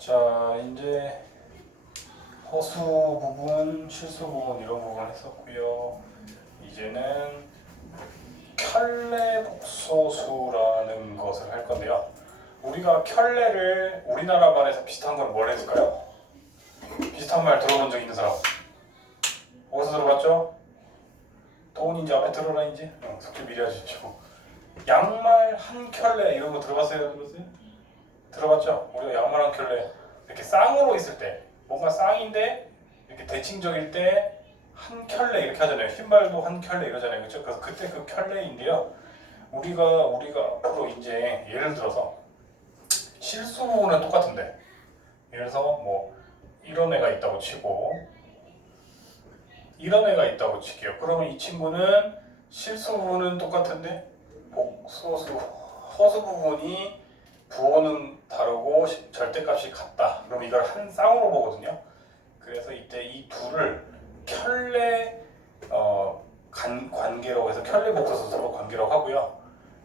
자, 이제 허수 부분, 실수 부분 이런 부분 했었고요. 이제는 켤레 복소수라는 것을 할 건데요. 우리가 켤레를 우리나라 말에서 비슷한 건 뭘 했을까요? 비슷한 말 들어본 적 있는 사람? 어디서 들어봤죠? 또는 이제 앞에 들어라 이제? 숙제 미리 하십시오. 양말 한 켤레 이런 거 들어봤어요? 들어봤죠? 우리가 양말 한 켤레 이렇게 쌍으로 있을 때 뭔가 쌍인데 이렇게 대칭적일 때 한 켤레 이렇게 하잖아요. 흰말도 한 켤레 이러잖아요. 그렇죠? 그래서 그때 그 켤레인데요. 우리가 앞으로 이제 예를 들어서 실수 부분은 똑같은데 예를 들어서 뭐 이런 애가 있다고 치고 이런 애가 있다고 칠게요. 그러면 이 친구는 실수 부분은 똑같은데 복소수 허수 부분이 부호는 다르고 절대값이 같다. 그럼 이걸 한 쌍으로 보거든요. 그래서 이때 이 둘을 켤레 관계라고 해서 켤레 복소수 서로 관계라고 하고요.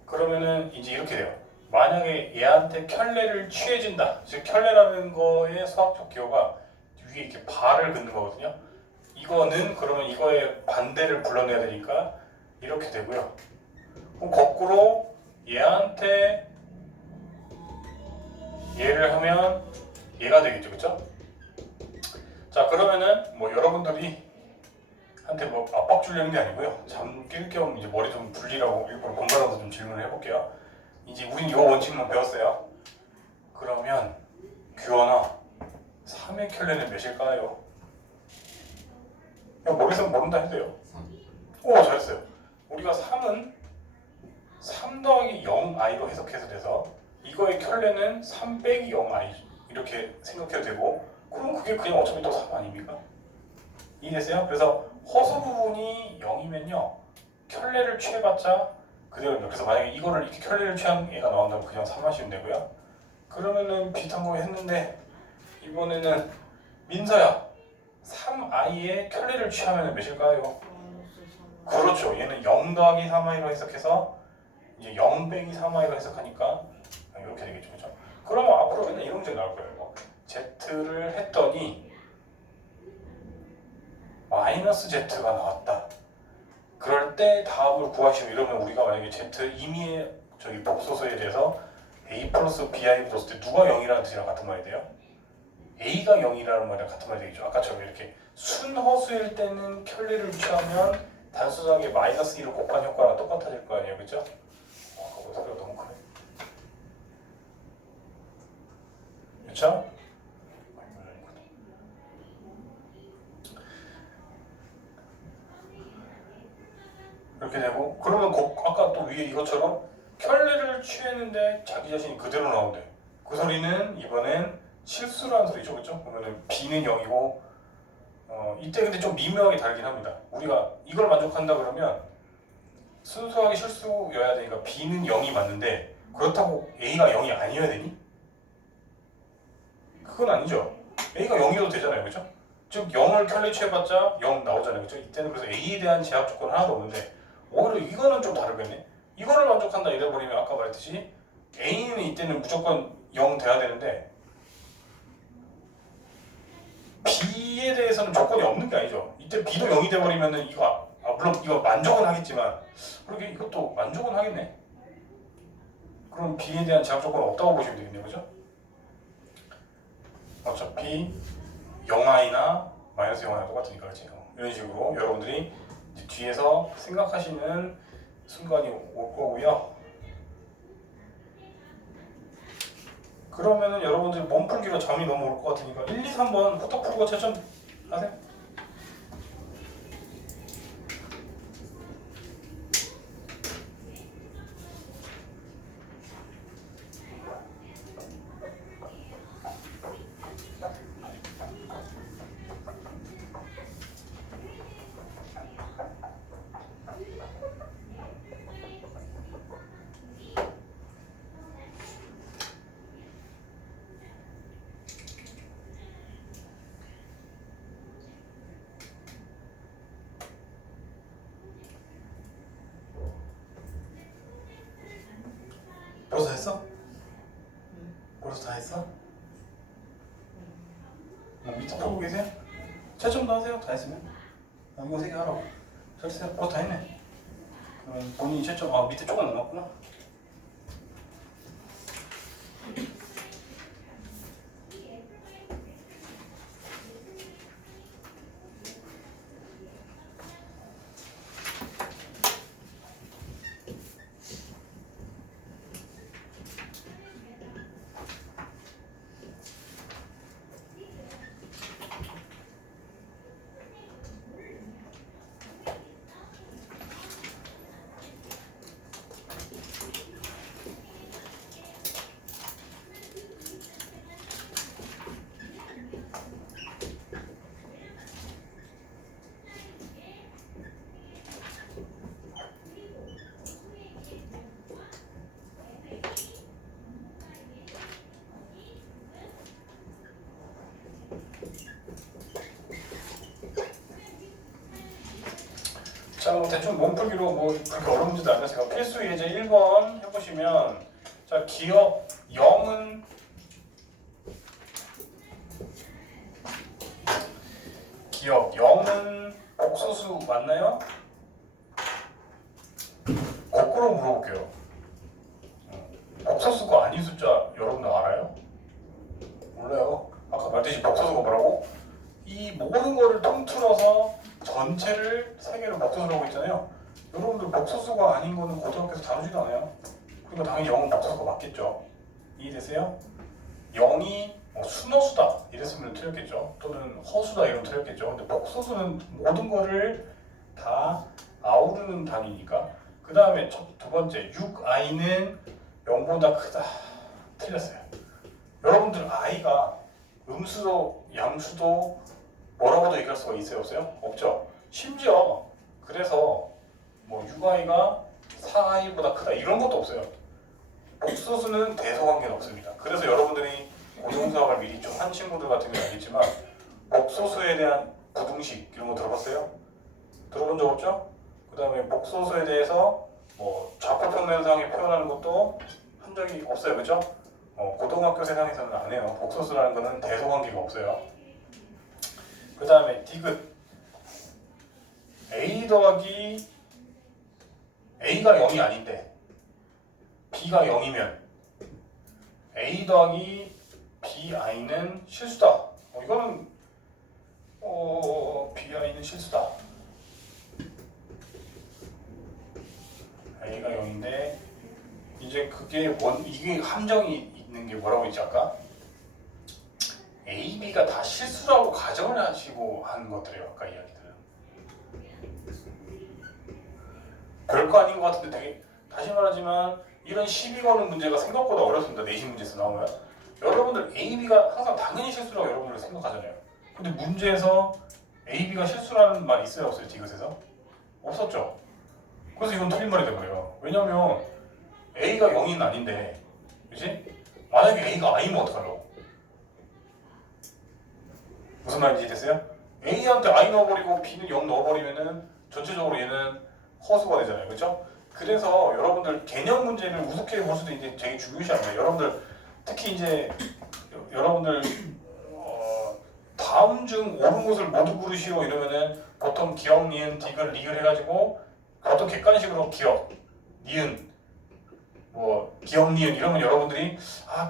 그러면은 이제 이렇게 돼요. 만약에 얘한테 켤레를 취해진다. 즉 켤레라는 거의 수학적 기호가 위에 이렇게 발을 긋는 거거든요. 이거는 그러면 이거의 반대를 불러내야 되니까 이렇게 되고요. 그럼 거꾸로 얘한테 얘를 하면 얘가 되겠죠, 그렇죠? 자, 그러면은 뭐 여러분들이 한테 뭐 압박 주려는 게 아니고요. 잠 깰 겸 이제 머리 좀 불리라고 일부러 번갈아서 좀 질문을 해볼게요. 이제 우린 이 원칙만 배웠어요. 그러면 규현아, 3의 켤레는 몇일까요? 그냥 머릿속 모른다 해도 돼요. 오, 잘했어요. 우리가 3은 3 더하기 0i로 해석해서 돼서 이거의 켤레는 3 빼기 0i 이렇게 생각해도 되고 그럼 그게 그냥 어차피 또 3 아닙니까? 이해되세요? 그래서 허수 부분이 0이면요 켤레를 취해봤자 그대로입니다. 그래서 만약에 이거를 이렇게 켤레를 취한 애가 나온다면 그냥 3 하시면 되고요. 그러면은 비슷한 거 했는데 이번에는 민서야 3i에 켤레를 취하면 몇일까요? 그렇죠. 얘는 0 더하기 3i로 해석해서 이제 0 빼기 3i로 해석하니까 이렇게 되겠죠. 그렇죠? 그러면 앞으로 맨날 이런 문제 나올 거예요. z를 했더니 마이너스 z가 나왔다. 그럴 때 답을 구하시오. 이러면 우리가 만약에 z 임의의 저기 복소수에 대해서 a 플러스 bi 붙었을 때 누가 0이라는 뜻이랑 같은 말이 돼요? a가 0이라는 말이랑 같은 말이 되겠죠. 아까처럼 이렇게 순허수일 때는 켤레를 취하면 단순하게 마이너스 1을 곱한 효과랑 똑같아질 거 아니에요. 그죠? 소리가 너무 크네. 그쵸? 이렇게 되고 그러면 아까 또 위에 이것처럼 켤레를 취했는데 자기 자신이 그대로 나온대. 그 소리는 이번엔 실수라는 소리죠. 그쵸? 그러면은 b는 0이고 이때 근데 좀 미묘하게 다르긴 합니다. 우리가 이걸 만족한다 그러면 순수하게 실수여야 되니까 b는 0이 맞는데 그렇다고 a가 0이 아니어야 되니? 그건 아니죠. a가 0이어도 되잖아요. 그죠? 즉 0을 켤레 취해봤자 0 나오잖아요. 그죠? 이때는 그래서 a에 대한 제약 조건 하나도 없는데 오히려 이거는 좀 다르겠네. 이거를 만족한다 이래버리면 아까 말했듯이 a는 이때는 무조건 0 돼야 되는데 b에 대해서는 조건이 없는 게 아니죠. 이때 b도 0이 돼버리면은 이거 물론 이거 만족은 하겠지만 그렇게 이것도 만족은 하겠네. 그럼 b에 대한 제약 조건은 없다고 보시면 되겠네요. 그죠? 어차피 0i나 마이너스 0i나 똑같으니까 그렇지? 이런 식으로 여러분들이 뒤에서 생각하시는 순간이 올 거고요. 그러면은 여러분들 몸풀기로 잠이 너무 올 것 같으니까 1, 2, 3번 후딱 풀고 채점 하세요. 벌써 했어? 벌써 다 했어? 밑에 풀고 계세요? 채점도 하세요. 다 했으면. 이거 3개 하라고. 잘했어요. 다 했네. 그럼 본인이 채점, 밑에 조금 남았구나. 자, 뭐 대충 몸풀기로 뭐 그렇게 어려운 문제도 아니라 제가 필수 예제 1번 해보시면, 자, 기억 0은 복소수 맞나요? 거꾸로 물어볼게요. 복소수가 아닌 숫자 여러분들 알아요? 몰라요. 아까 말했듯이 복소수가 뭐라고? 이 모든 거를 통틀어서 전체를 3개로 복소수라고 했잖아요. 여러분들 복소수가 아닌 거는 고등학교에서 다루지도 않아요. 그러니까 당연히 0은 복소수가 맞겠죠. 이해되세요? 0이 순허수다 이랬으면 틀렸겠죠. 또는 허수다 이러면 틀렸겠죠. 근데 복소수는 모든 거를 다 아우르는 단위니까. 그 다음에 두 번째 6i는 0보다 크다. 틀렸어요. 여러분들 i가 음수도 양수도 뭐라고도 얘기할 수가 있어요? 없어요? 없죠. 심지어 그래서 뭐 6i가 4i보다 크다 이런 것도 없어요. 복소수는 대소관계는 없습니다. 그래서 여러분들이 고등수학을 미리 좀 한 친구들 같은 경우는 알겠지만 복소수에 대한 부등식 이런 거 들어봤어요? 들어본 적 없죠? 그 다음에 복소수에 대해서 뭐 좌표평면상에 표현하는 것도 한 적이 없어요. 그죠? 고등학교 세상에서는 안 해요. 복소수라는 거는 대소관계가 없어요. 그 다음에 디귿 A 더하기 A가 0이 아닌데 B가 0이면 A 더하기 BI는 실수다. 이거는 BI는 실수다. A가 0인데 이제 이게 함정이 있는 게 뭐라고 했지 아까? A, B가 다 실수라고 가정을 하시고 한 것들이에요. 아까 이야기들은 별거 아닌 것 같은데 되게, 다시 말하지만 이런 시비 거는 문제가 생각보다 어렵습니다. 내신 문제에서 나오면 여러분들 A, B가 항상 당연히 실수라고 여러분들 생각하잖아요. 근데 문제에서 A, B가 실수라는 말이 있어요 없어요? 디귿에서? 없었죠. 그래서 이건 틀린 말이 되고요. 왜냐면 A가 0인 아닌데, 그치? 만약에 A가 I면 어떡하려고? 무슨 말인지 됐어요? A한테 I 넣어버리고 B는 0 넣어버리면은 전체적으로 얘는 허수가 되잖아요. 그렇죠? 그래서 여러분들 개념 문제를 우습게 볼 수도 이제 되게 중요시 합니다. 여러분들 특히 이제 여러분들 다음 중 옳은 것을 모두 고르시오 이러면은 보통 기억, 니은, 디귿, 리을 해가지고 보통 객관식으로 기억, 니은, 뭐 기억, 니은 이러면 여러분들이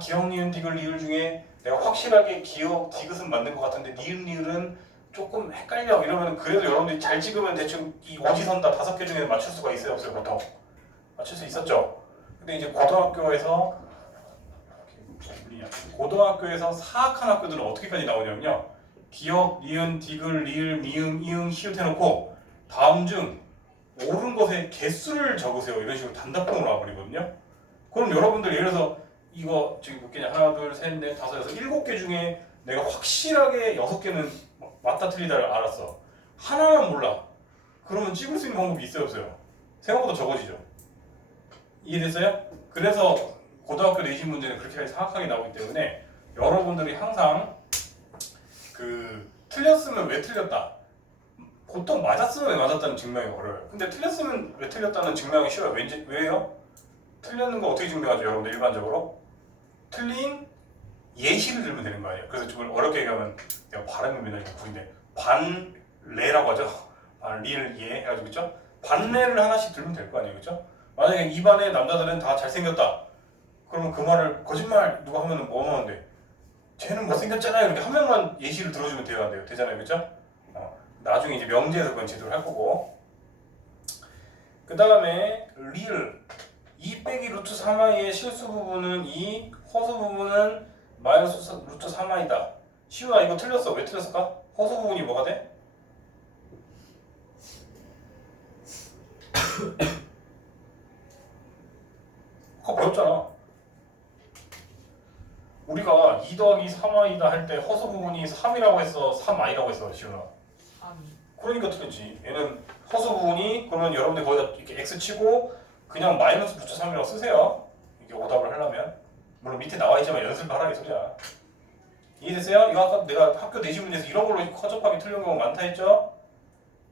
기억, 니은, 디귿, 리을 중에 내가 확실하게 기억, 디귿은 맞는 것 같은데 니은, 리을은 조금 헷갈려 이러면 그래도 여러분들이 잘 찍으면 대충 이 오지선 다 5개 중에 맞출 수가 있어요 없어요? 보통 맞출 수 있었죠. 근데 이제 고등학교에서 사악한 학교들은 어떻게까지 나오냐면요, 기억, 니은, 디귿, 리을, 미음, 이응, 히읗 해놓고 다음 중 옳은 것의 개수를 적으세요 이런 식으로 단답형으로 와버리거든요. 그럼 여러분들 예를 들어서 이거 지금 몇 개냐, 하나, 둘, 셋, 넷, 다섯, 여섯, 7개 중에 내가 확실하게 6개는 맞다 틀리다를 알았어. 하나만 몰라. 그러면 찍을 수 있는 방법이 있어요 없어요? 생각보다 적어지죠. 이해됐어요? 그래서 고등학교 내신 문제는 그렇게 정확하게 나오기 때문에 여러분들이 항상 틀렸으면 왜 틀렸다, 보통 맞았으면 왜 맞았다는 증명이 어려워요. 근데 틀렸으면 왜 틀렸다는 증명이 쉬워요. 왜요? 틀렸는 거 어떻게 증명하죠 여러분들? 일반적으로 틀린 예시를 예시를 들면 되는 거 아니에요. 그래서 좀 어렵게 얘기하면 내가 발음이 맨날 구린데 반레라고 하죠. 반리를 예 해가지고 그죠? 반레를 하나씩 들면 될 거 아니에요, 그죠? 만약에 이 반의 남자들은 다 잘생겼다. 그러면 그 말을 거짓말 누가 하면은 뭐 하는데? 쟤는 못생겼잖아요. 이렇게 한 명만 예시를 들어주면 돼요, 안 돼요? 되잖아요, 그죠? 나중에 이제 명제에서 그건 제대로 할 거고. 그 다음에 리을 2 빼기 루트 3i의 실수 부분은 2, 허수 부분은 마이너스 루트 3i다. 시우야 이거 틀렸어. 왜 틀렸을까? 허수 부분이 뭐가 돼? 그거 배웠잖아. 우리가 2 더하기 3i다 할 때 허수 부분이 3이라고 했어? 3i라고 했어? 시우야 3. 그러니까 틀렸지. 얘는 허수 부분이 그러면 여러분들 거기다 이렇게 x 치고 그냥 마이너스 루트 3이라고 쓰세요. 이게 오답을 하려면. 물론 밑에 나와 있지만 연습하라 이 소리야. 이해됐어요? 이거 아까 내가 학교 내신 문제에서 이런 걸로 허접하게 틀린 경우가 많다 했죠?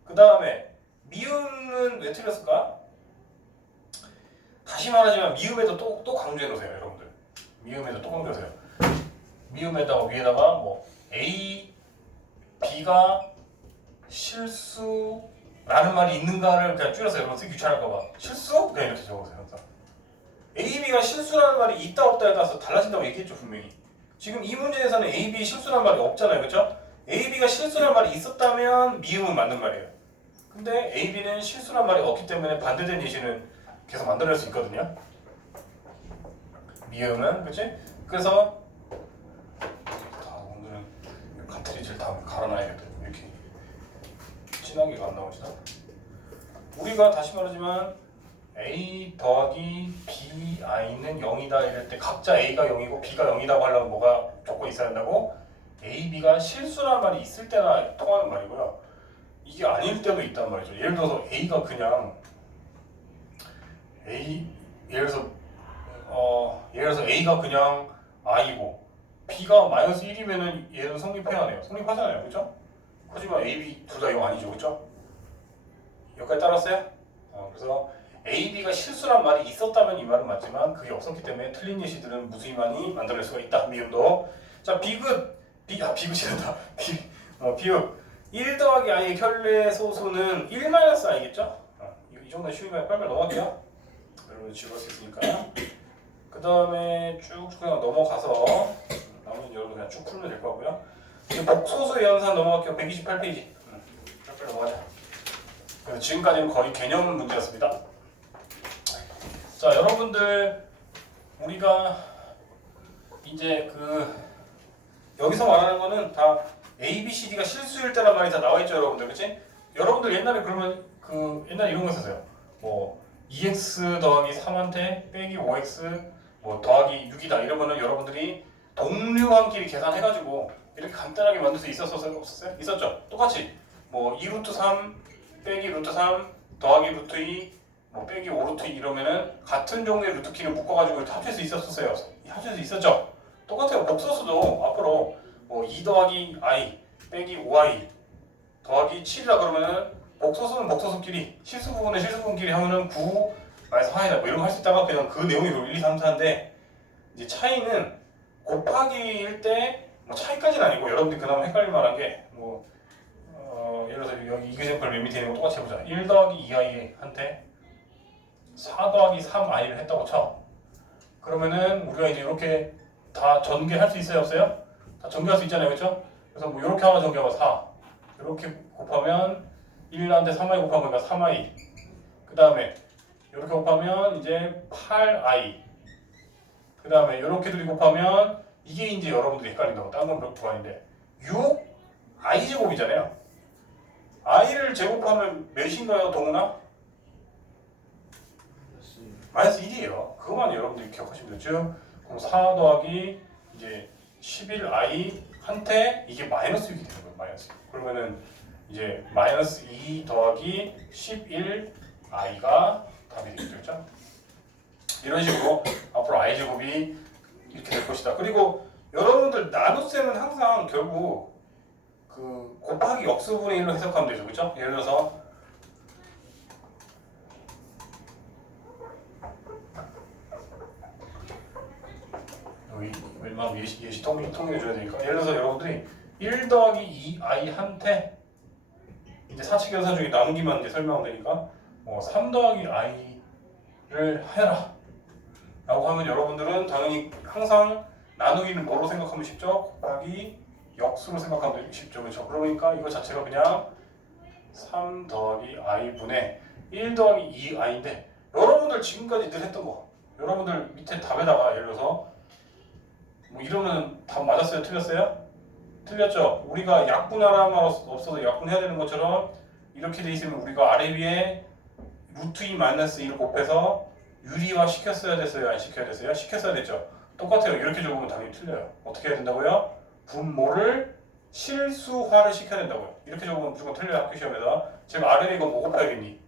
그 다음에 미음은 왜 틀렸을까? 다시 말하지만 미음에도 또 강조해 놓으세요, 여러분들. 미음에도 또 강조해 놓으세요. 미음에다가 위에다가 뭐 A, B가 실수라는 말이 있는가를 그냥 줄여서 여러분 쓰기 귀찮을까봐 실수? 그냥 이렇게 적으세요, 항상. A, B가 실수라는 말이 있다 없다에 따라서 달라진다고 얘기했죠, 분명히. 지금 이 문제에서는 A, B 실수라는 말이 없잖아요, 그렇죠? A, B가 실수라는 말이 있었다면 미음은 맞는 말이에요. 근데 A, B는 실수라는 말이 없기 때문에 반대된 예시는 계속 만들어낼 수 있거든요. 미음은, 그치? 그래서 오늘은 카트리지를 다 갈아놔야겠다. 이렇게 진하게가 안 나오시나? 우리가 다시 말하지만 A 더하기 B i는 0이다 이럴 때 각자 A가 0이고 B가 0이라고 하려면 뭐가 조건이 있어야 한다고? A, B가 실수라는 말이 있을 때나 통하는 말이고요. 이게 아닐 때도 있단 말이죠. 예를 들어서 A가 그냥 예를 들어서 A가 그냥 i고 B가 마이너스 1이면은 얘는 성립해야 해요. 성립하잖아요, 그렇죠? 하지만 A, B 둘 다 0 아니죠, 그렇죠? 여기까지 따랐어요? 그래서 A, B가 실수란 말이 있었다면 이 말은 맞지만 그게 없었기 때문에 틀린 예시들은 무수히많이 만들어낼 수가 있다. 미음도. 자, 비긋이란다. 비읍 1 더하기 i의 켤레 소수는 1 마이너스 i겠죠? 이 정도 쉬우니까 빨리 넘어갈게요. 여러분 지울 수 있으니까요. 그 다음에 쭉 그냥 넘어가서 나머지는 여러분 그냥 쭉 풀면 될 거고요. 이제 복소수의 연산 넘어갈게요. 128페이지. 빨리 넘어가자. 그래서 지금까지는 거의 개념 문제였습니다. 자, 여러분들 우리가 이제 여기서 말하는 거는 다 A, B, C, D가 실수일 때란 말이 다 나와 있죠, 여러분들, 그렇지? 여러분들 옛날에 그러면 옛날 이런 거 했었어요. 뭐 2x 더하기 3한테 빼기 5x 뭐 더하기 6이다 이러면은 여러분들이 동류한끼리 계산해가지고 이렇게 간단하게 만들 수 있었어요, 없었어요? 있었죠. 똑같이 뭐 2루트 3 빼기 루트 3 더하기 루트 2 뭐 빼기 5루트 2 이러면은 같은 종류의 루트키를 묶어가지고 이렇게 합칠 수 있었어요. 합칠 수 있었죠. 똑같아요. 복소수도 앞으로 뭐 2 더하기 i 빼기 5i 더하기 7이다 그러면은 복소수는 복소수끼리 실수 부분은 실수 부분끼리 하면은 9 마이너스 4이다 뭐 이런 거 할 수 있다가 그냥 그 내용이 1, 2, 3, 4인데 이제 차이는 곱하기일 때 뭐 차이까지는 아니고 여러분들이 그나마 헷갈릴 만한 게 뭐 예를 들어서 여기 이그젠플 맨 밑에 있는 거 똑같이 해보자. 1 더하기 2i한테 4 더하기 3i를 했다고 쳐. 그러면은 우리가 이제 이렇게 다 전개할 수 있어요, 없어요? 다 전개할 수 있잖아요, 그렇죠? 그래서 뭐 이렇게 하나 전개하면 4. 이렇게 곱하면 1한테 3i 곱하면 그러니까 3i. 그 다음에 이렇게 곱하면 이제 8i. 그 다음에 이렇게 둘이 곱하면 이게 이제 여러분들이 헷갈린다고. 다른 건 불안인데 6i 제곱이잖아요. i를 제곱하면 몇인가요, 동훈아? 마이너스 1이에요. 그것만 여러분들이 기억하시면 되죠. 그럼 4 더하기 이제 11i 한테 이게 마이너스 6이 되는 거예요. 마이너스 6. 그러면은 이제 마이너스 2 더하기 11i가 답이 되겠죠. 이런 식으로 앞으로 i 제곱이 이렇게 될 것이다. 그리고 여러분들 나눗셈은 항상 결국 곱하기 역수분의 1로 해석하면 되죠. 그렇죠? 예를 들어서 여기 웬만하면 예시 통일해줘야 되니까. 예를 들어서 여러분들이 1 더하기 2i한테 이제 사칙연산 중에 나누기만 이제 설명하면 되니까 3 더하기 i를 해라 라고 하면 여러분들은 당연히 항상 나누기는 뭐로 생각하면 쉽죠? 곱하기 역수로 생각하면 쉽죠. 그렇죠? 그러니까 이거 자체가 그냥 3 더하기 i분의 1 더하기 2i인데 여러분들 지금까지 늘 했던 거 여러분들 밑에 답에다가 예를 들어서 뭐 이러면 답 맞았어요? 틀렸어요? 틀렸죠? 우리가 약분하라는 말 없어서 약분해야 되는 것처럼 이렇게 돼 있으면 우리가 아래 위에 루트 2 마이너스 2를 곱해서 유리화 시켰어야 됐어요? 안 시켜야 됐어요? 시켰어야 됐죠? 똑같아요. 이렇게 적으면 당연히 틀려요. 어떻게 해야 된다고요? 분모를 실수화를 시켜야 된다고요. 이렇게 적으면 무조건 틀려요. 학교 시험에다. 지금 아래에 이거 뭐 곱해야겠니?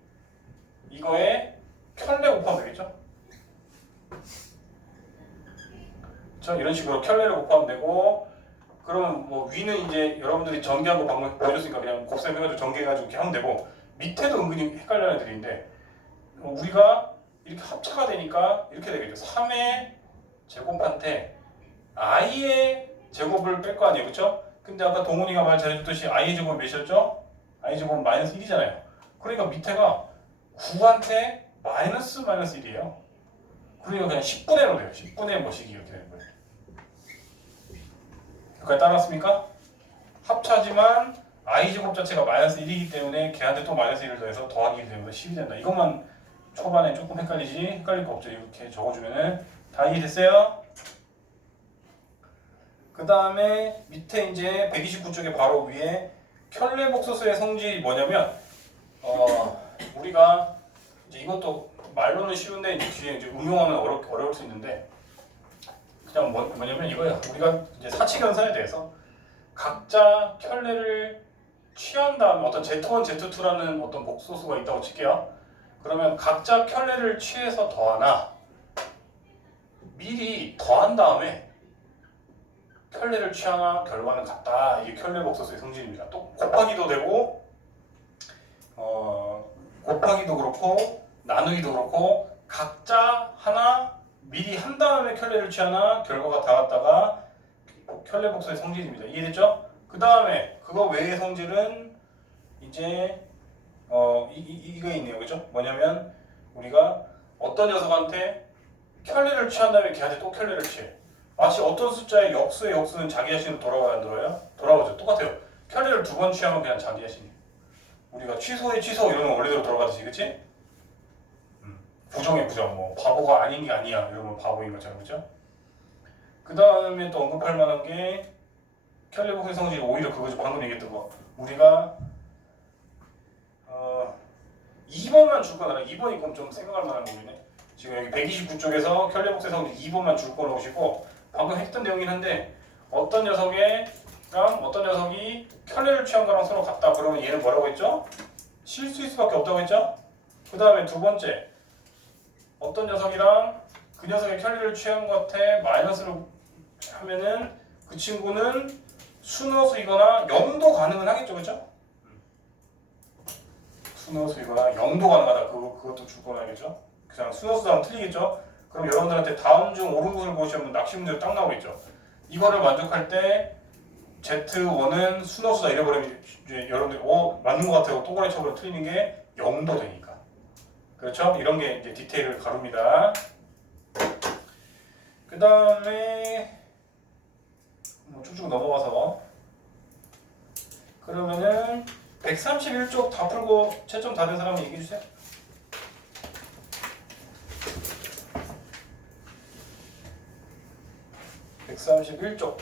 이거에 켤레 곱하면 되겠죠? 자, 이런 식으로 켤레를 곱하면 되고 그러면 뭐 위는 이제 여러분들이 전개한 거 방금 보여줬으니까 그냥 곱셈해가지고 전개해가지고 이렇게 하면 되고 밑에도 은근히 헷갈려는 애들인데 우리가 이렇게 합차가 되니까 이렇게 되겠죠. 3의 제곱한테 i의 제곱을 뺄 거 아니에요, 그렇죠? 근데 아까 동훈이가 말 잘해줬듯이 i의 제곱은 몇이었죠? i의 제곱은 마이너스 1이잖아요. 그러니까 밑에가 9한테 마이너스 1이에요. 그러니까 그냥 10분의 1로 돼요. 10분의 뭐식이 이렇게 되는 거예요. 여기까지 따랐습니까? 합차지만 i 제곱 자체가 마이너스 1이기 때문에 걔한테 또 마이너스 1을 더해서 더하기 1이 되면 10이 된다. 이것만 초반에 조금 헷갈리지? 헷갈릴 거 없죠. 이렇게 적어주면은 다 이해됐어요? 그 다음에 밑에 이제 129쪽에 바로 위에 켤레 복소수의 성질이 뭐냐면 우리가 이제 이것도 말로는 쉬운데 이제 뒤에 이제 응용하면 어려울 수 있는데 그냥 뭐냐면 이거예요. 우리가 이제 사칙연산에 대해서 각자 켤레를 취한 다음에 어떤 Z1, Z2라는 어떤 복소수가 있다고 칠게요. 그러면 각자 켤레를 취해서 더하나 미리 더한 다음에 켤레를 취하나 결과는 같다. 이게 켤레 복소수의 성질입니다. 또 곱하기도 되고 곱하기도 그렇고 나누기도 그렇고 각자 하나 미리 한 다음에 켤레를 취하나 결과가 닿았다가 켤레 복소의 성질입니다. 이해됐죠? 그 다음에 그거 외의 성질은 이제 이거 있네요. 그죠? 뭐냐면 우리가 어떤 녀석한테 켤레를 취한 다음에 걔한테 또 켤레를 취해. 마치 어떤 숫자의 역수의 역수는 자기 자신으로 돌아와야 안 돌아와요? 돌아오죠. 똑같아요. 켤레를 2번 취하면 그냥 자기 자신이에요. 우리가 취소에 취소 이러면 원래대로 돌아가듯이, 그치? 부정에 부정, 뭐 바보가 아닌 게 아니야 이러면 바보인 것처럼, 그죠? 그 다음에 또 언급할 만한 게 켤레 복소의 성질이 오히려 그거죠. 방금 얘기했던 거. 우리가 2번만 줄 거나 2번이 그럼 좀 생각할 만한 거이네. 지금 여기 129쪽에서 켤레 복소의 성질 2번만 줄 거 놓으시고 방금 했던 내용이긴 한데 어떤 녀석이 켤레를 취한 거랑 서로 같다. 그러면 얘는 뭐라고 했죠? 실수일 수밖에 없다고 했죠? 그 다음에 두 번째 어떤 녀석이랑 그 녀석의 켤레를 취한 것 같아 마이너스로 하면은 그 친구는 순허수이거나 0도 가능은 하겠죠, 그죠? 순허수이거나 0도 가능하다. 그것도 줄 거나 하겠죠? 그냥 순허수랑 틀리겠죠? 그럼 여러분들한테 다음 중 옳은 것을 보시면 낚시 문제로 딱 나오겠죠? 이거를 만족할 때 Z1은 순허수다 이래버리면 이제 여러분들이 맞는 것 같아요. 또가리 쳐버려 틀리는 게 0도 되니까. 그렇죠? 이런 게 이제 디테일을 가룹니다. 그 다음에 쭉쭉 넘어가서 그러면은 131쪽 다 풀고 채점 다 된 사람 얘기해 주세요. (131쪽)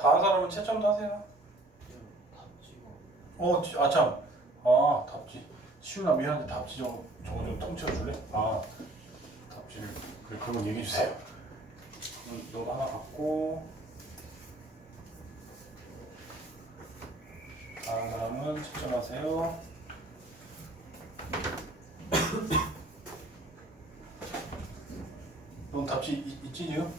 다음 사람은 채점도 하세요. 답지가 참. 답지. 시훈아 미안한데 답지 저거 좀 통째로 줄래? 답지를 그래 그러면 얘기해 주세요. 그럼 너 하나 갖고 다음 사람은 채점하세요. 넌 답지 있지 지금?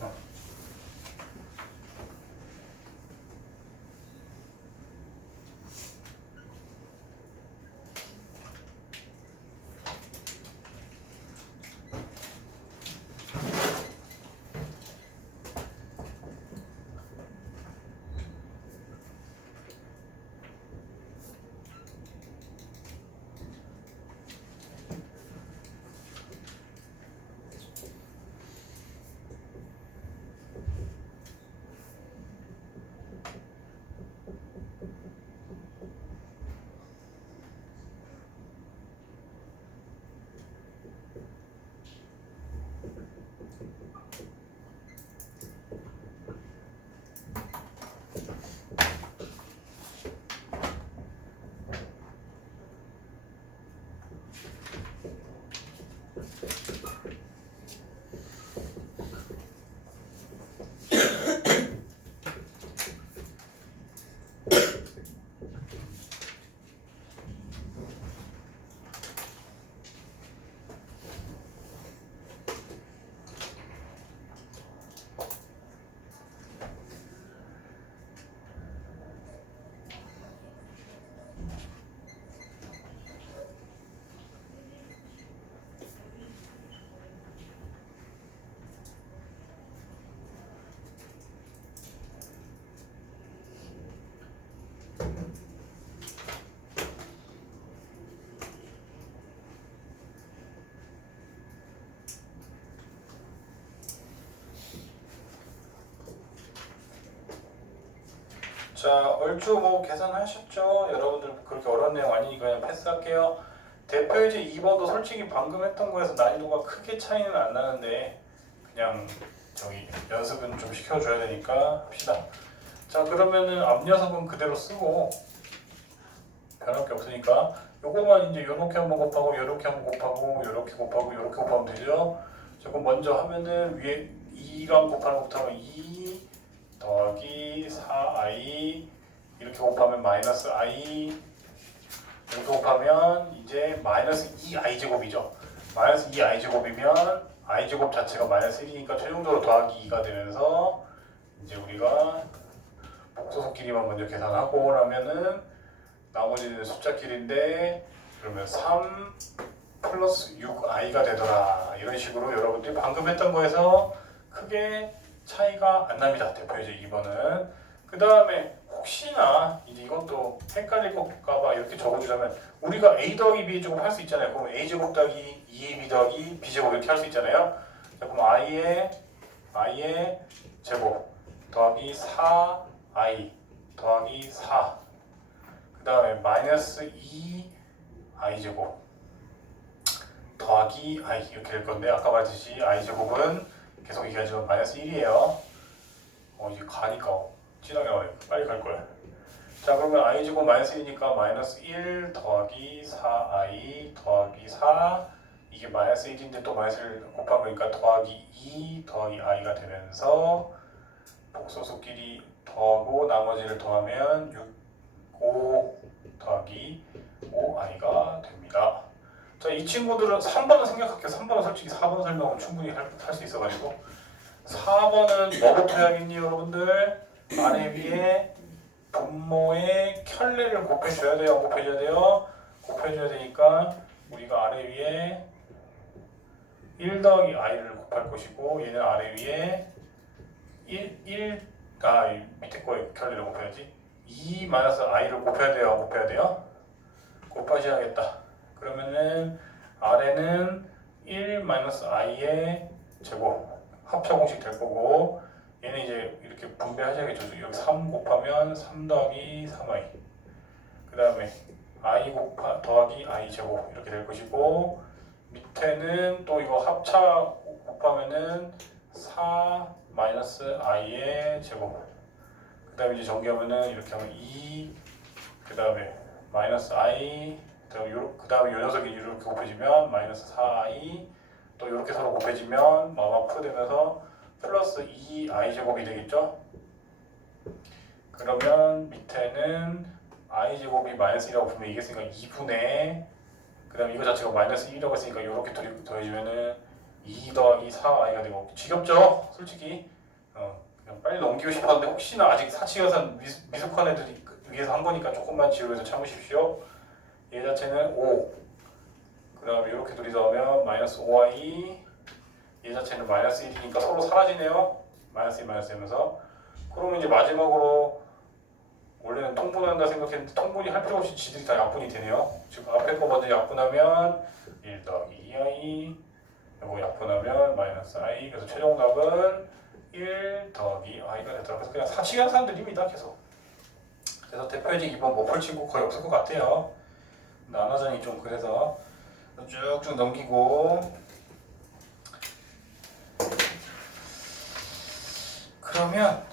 자, 얼추 뭐 계산하셨죠? 여러분들 그렇게 어려운 내용 아니니까 그냥 패스할게요. 대표이제 2번도 솔직히 방금 했던 거에서 난이도가 크게 차이는 안 나는데 그냥 연습은 좀 시켜줘야 되니까 합시다. 자, 그러면은 앞 녀석은 그대로 쓰고 변할 게 없으니까 요거만 이제 요렇게 한번 곱하고 요렇게 한번 곱하고 요렇게 곱하고 요렇게 곱하면 되죠? 조금 먼저 하면은 위에 2랑 곱하는 것부터 하면 2 더하기 4i 이렇게 곱하면 마이너스 i 이렇게 곱하면 이제 마이너스 2i 제곱이죠. 마이너스 2i 제곱이면 i 제곱 자체가 마이너스 1이니까 최종적으로 더하기 2가 되면서 이제 우리가 복소속끼리만 먼저 계산하고 나면은 나머지는 숫자끼리인데 그러면 3 플러스 6i가 되더라. 이런 식으로 여러분들이 방금 했던 거에서 크게 차이가 안 납니다. 대표이제 2번은. 그 다음에 혹시나 이제 이것도 헷갈릴 것까봐 이렇게 적어주자면 우리가 a 더하기 b 제곱 할 수 있잖아요. 그럼 a 제곱 더하기 2ab 더하기 b 제곱 이렇게 할 수 있잖아요. 자, 그럼 i의 제곱 더하기 4i 더하기 4 그 다음에 마이너스 2i 제곱 더하기 i 이렇게 될 건데 아까 말했듯이 i 제곱은 계속 얘기하지만 마이너스 1이에요. 이제 가니까 진하게 나와요. 빨리 갈 거야. 자, 그러면 i 제곱 마이너스 1이니까 마이너스 1 더하기 4i 더하기 4 이게 마이너스 1인데 또 마이너스 1 곱한 거니까 더하기 2 더하기 i가 되면서 복소수끼리 더하고 나머지를 더하면 5 더하기 5i가 됩니다. 자, 자, 이 친구들은 3번은 생각할게요. 3번은 솔직히 4번 설명은 충분히 할 수 있어가지고 4번은 뭐 곱해야겠니 여러분들? 아래 위에 분모의 켤레를 곱해줘야 돼요? 안 곱해줘야 돼요? 곱해줘야 되니까 우리가 아래 위에 1 더하기 i를 곱할 것이고 얘는 아래 위에 1 밑에 거에 켤레를 곱해야지 2 마이너스 i를 곱해야 돼요? 안 곱해야 돼요? 곱하셔야겠다. 그러면은 아래는 1 마이너스 i의 제곱 합차 공식 될 거고 얘는 이제 이렇게 분배하셔야겠죠. 여기 3 곱하면 3 더하기 3i 그 다음에 i 더하기 i 제곱 이렇게 될 것이고 밑에는 또 이거 합차 곱하면은 4 마이너스 i의 제곱 그 다음에 이제 전개하면은 이렇게 하면 2 그 다음에 마이너스 i 그 다음에 이 녀석이 이렇게 곱해지면 마이너스 4i 또 이렇게 서로 곱해지면 마마프 되면서 플러스 2i 제곱이 되겠죠. 그러면 밑에는 i 제곱이 마이너스 1이라고 보면 이겼으니까 2분의 그 다음에 이거 자체가 마이너스 1이라고 했으니까 이렇게 더해지면은 2 더하기 4i가 되고 지겹죠? 솔직히 그냥 빨리 넘기고 싶었는데 혹시나 아직 사치계산 미숙한 애들이 위에서 한 거니까 조금만 지우해서 참으십시오. 얘 자체는 5 그 다음에 이렇게 둘이 더하면 마이너스 5i 얘 자체는 마이너스 1이니까 서로 사라지네요. 마이너스 1 마이너스 1면서 그러면 이제 마지막으로 원래는 통분한다 생각했는데 통분이 할 필요 없이 지들이 다 약분이 되네요. 지금 앞에 거 먼저 약분하면 1 더하기 2i 이거 약분하면 마이너스 i 그래서 최종 답은 1 더하기 i가 되더라고요. 그래서 그냥 사치계산들입니다. 계속. 그래서 대표직 이번 못 풀 친구 거의 없을 것 같아요. 나눠전이 좀 그래서 쭉쭉 넘기고 그러면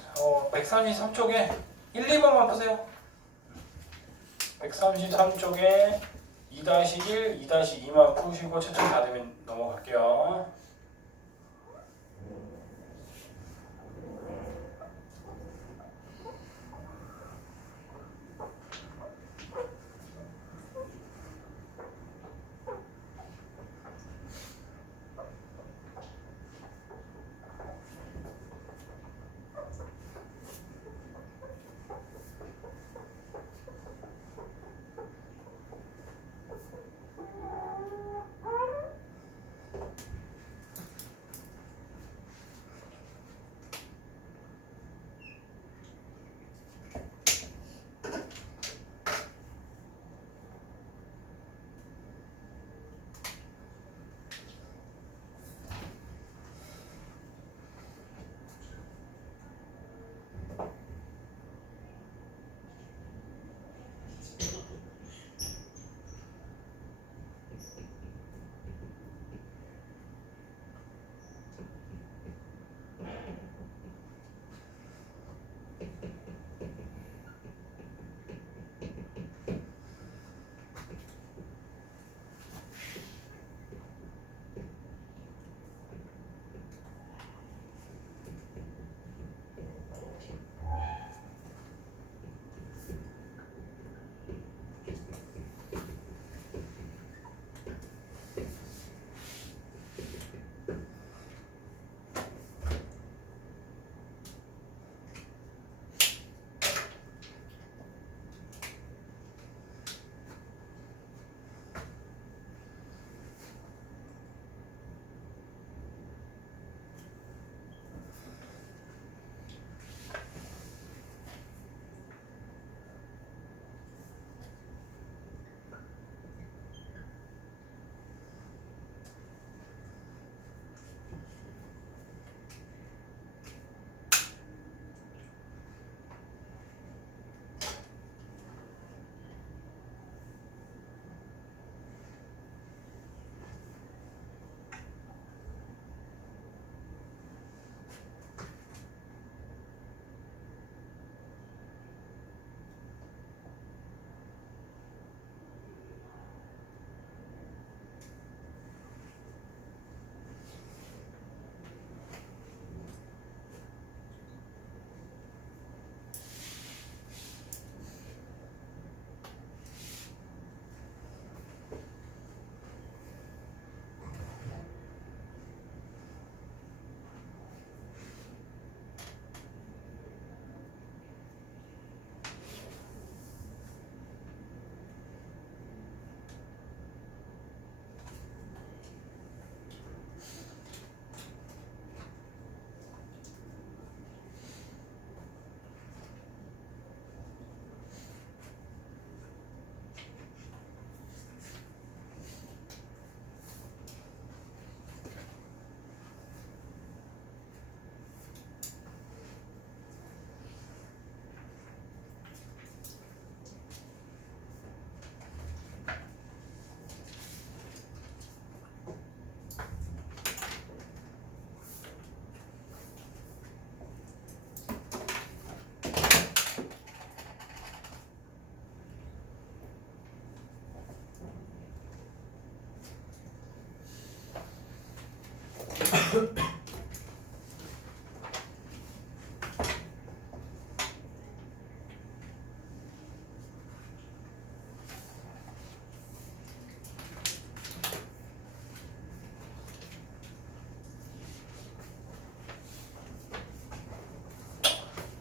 133쪽에 1, 2번만 푸세요. 133쪽에 2-1, 2-2만 푸시고 채점 다 되면 넘어갈게요.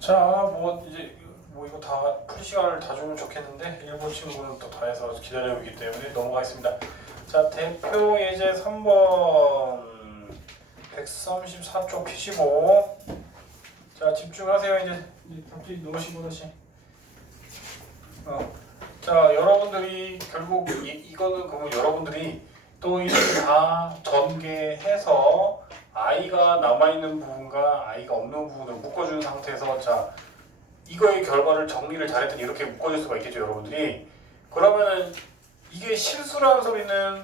자, 뭐 이제 뭐 이거 다 풀 시간을 다 주면 좋겠는데 일본 친구는 또 다 해서 기다리고 있기 때문에 넘어가겠습니다. 자, 대표 예제 3번 134쪽 피시고 자 집중하세요. 이제 답지 놓으시고 다시. 자, 여러분들이 결국 이거는 그러면 여러분들이 또 이렇게 다 전개해서 i가 남아있는 부분과 i가 없는 부분을 묶어준 상태에서 자 이거의 결과를 정리를 잘했더니 이렇게 묶어줄 수가 있겠죠 여러분들이. 그러면은 이게 실수라는 소리는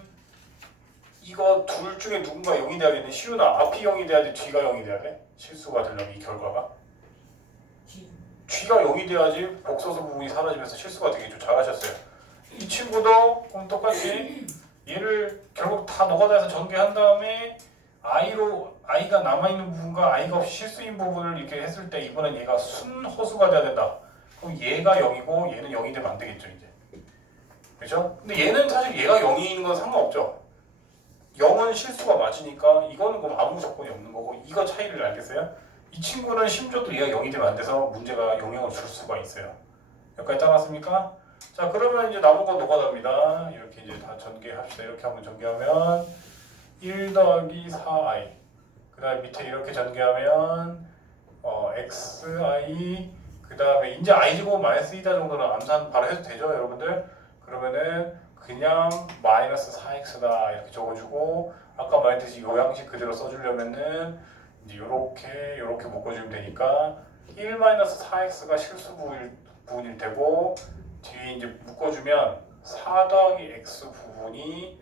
이거 둘 중에 누군가 0이 돼야겠네. 시우나 앞이 0이 돼야 돼? 뒤가 0이 돼야 돼? 실수가 되려면 이 결과가 G가 0이 돼야지 복소수 부분이 사라지면서 실수가 되겠죠. 잘하셨어요. 이 친구도 그럼 똑같이 얘를 결국 다 노가다해서 전개한 다음에 i가 남아있는 부분과 i가 없이 실수인 부분을 이렇게 했을 때 이번엔 얘가 순허수가 돼야 된다. 그럼 얘가 0이고 얘는 0이 되면 안 되겠죠 이제. 그죠? 근데 얘는 사실 얘가 0인 건 상관없죠. 0은 실수가 맞으니까 이거는 그럼 아무 조건이 없는 거고 이거 차이를 알겠어요? 이 친구는 심지어도 얘가 0이 되면 안 돼서 문제가 영향을 줄 수가 있어요. 여기까지 따라왔습니까? 자, 그러면 이제 남은 건 노가다입니다. 이렇게 이제 다 전개합시다. 이렇게 한번 전개하면 1 더하기 4i 그 다음에 밑에 이렇게 전개하면 xi 그 다음에 이제 i제곱 마이너스 2다 정도는 암산 바로 해도 되죠 여러분들? 그러면은 그냥 마이너스 4x다 이렇게 적어주고 아까 말했듯이 요 양식 그대로 써주려면은 이제 요렇게 묶어주면 되니까 1 마이너스 4x가 실수 부분일 테고 뒤에 이제 묶어주면 4 더하기 x 부분이